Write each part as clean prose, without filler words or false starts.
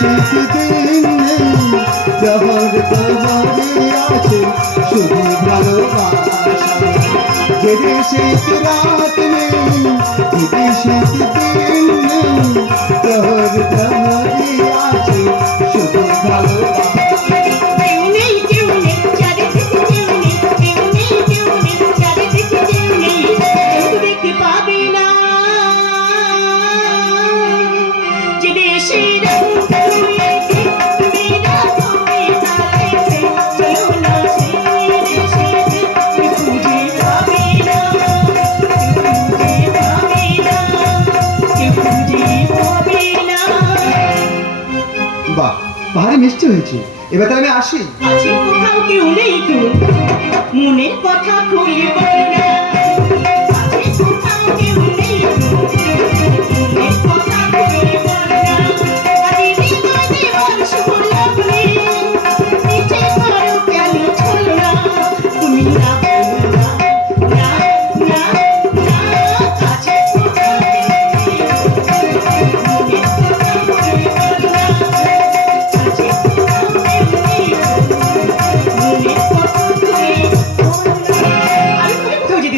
শীতদিন নেই প্রহর প্রহরে আছে শুধু ভালোবাসা যেদিন শীত রাত নেই যেদিন শীতদিন নেই প্রহর প্রহরে আছে শুধু ভালোবাসা বাহ ভারী মিষ্টি হয়েছে এবার তাহলে আমি আসি আছে কোথাও কেউ নেই তো মনের কথা খুলে বল না আছে কোথাও কেউ নেই তো মনের কথা খুলে বল না আরে হৃদয় দেওয়ার সুলভে নিচে করো কেন ছলো না তুমি না না না না আছে কোথাও কেউ নেই মনের কথা খুলে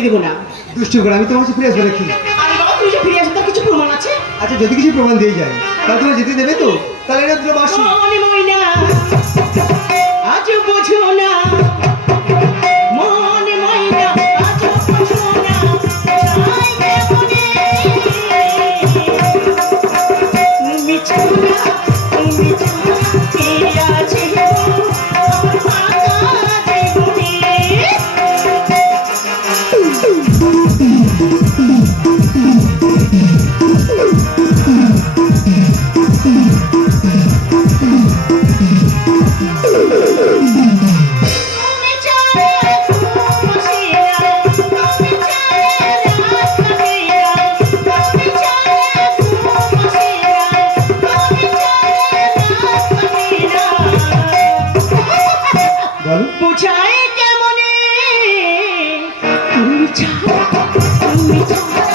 বল না দুষ্টু করে আমি তোমার কাছে ফিরে আসবো দেখি আরে বাবা তুই যে ফিরে আসবে তার কিছু প্রমাণ আছে আচ্ছা যদি কিছু প্রমাণ দিয়ে যায় তাহলে তোমার যেতে দেবে তো তাহলে এটা দুটো বাসি মনে ময়না আজ বোঝো না মনে ময়না আজ বোঝো না চাইবে মনে তুমি চুনা কে আছে আমার ফাঁকা জীবনে বুঝায় কেমনে তুমি ছাড়া তুমি ছাড়া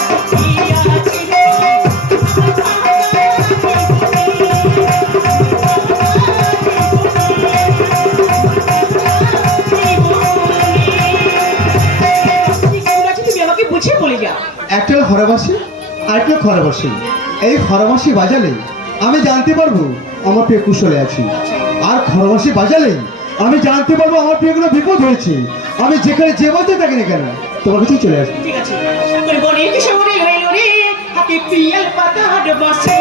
একটা হলো খরাবাসী আর একটা খরাবাসী এই খরাবাসী বাজালে আমি জানতে পারবো আমার প্রিয় কুশলে আছি আর খরাবাসী বাজালেই আমি জানতে পারবো আমার প্রিয় কোনো বিপদ হয়েছে আমি যেখানে যে বলতে থাকি না কেন তোমার কাছেই চলে আসবো ঠিক আছে তোর বনের শহরে রইল রে হাতে পিয়াল পাতার বসে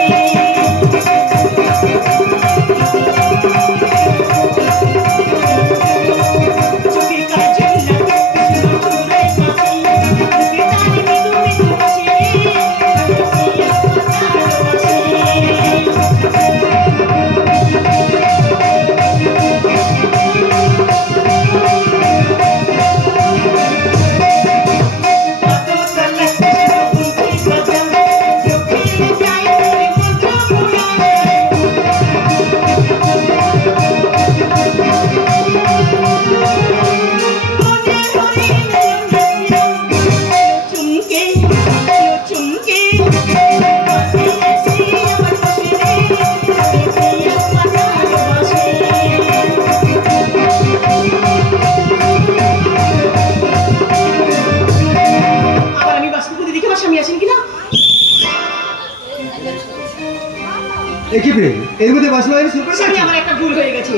এর মধ্যে বাসলাইন শুরু করে আমি আমার একটা ভুল হয়ে গেছে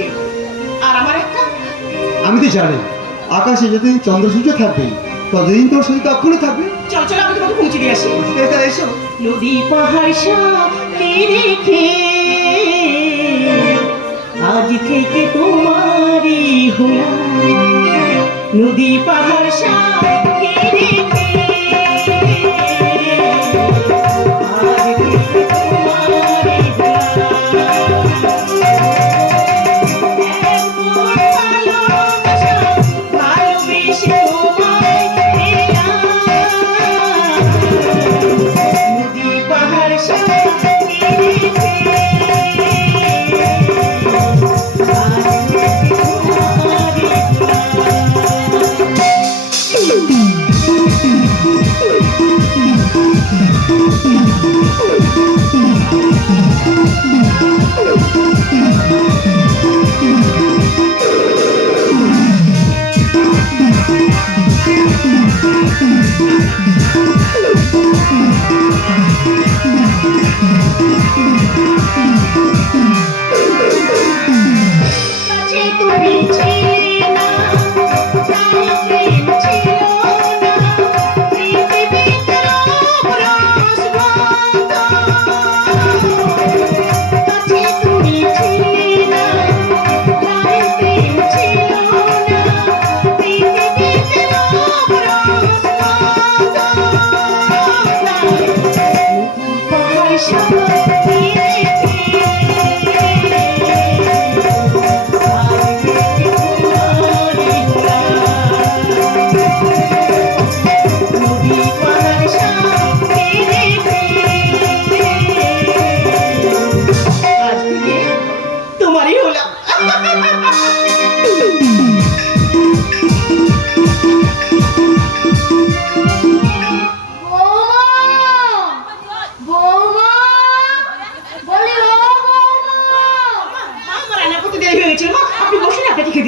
আর আমার একটা আমি তো জানি আকাশে যতদিন চন্দ্র সূর্য থাকবে ততদিন তোর সঙ্গে তো অক্ষুণ্ণ থাকবে চল চল আমি তোমাকে পৌঁছে দিয়ে আসি তাহলে এসো নদী পাহাড় সব রেখে আজ থেকে তোমারই হলাম নদী পাহাড় সব রেখে পাহাড়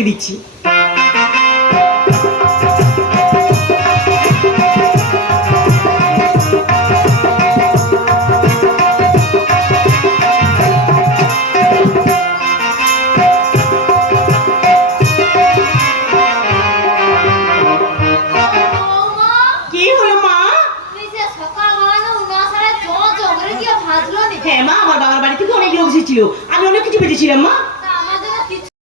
রেখে দিচ্ছি। বৌমা, কি হলো মা? তুই যে সকালবেলা না উনাসারে জ জ করে কি ভাজলো নি? হ্যাঁ মা, আমার বাবার বাড়ি থেকে অনেক লোক এসেছিল, আমি অনেক কিছু বেঁচেছিলাম মা।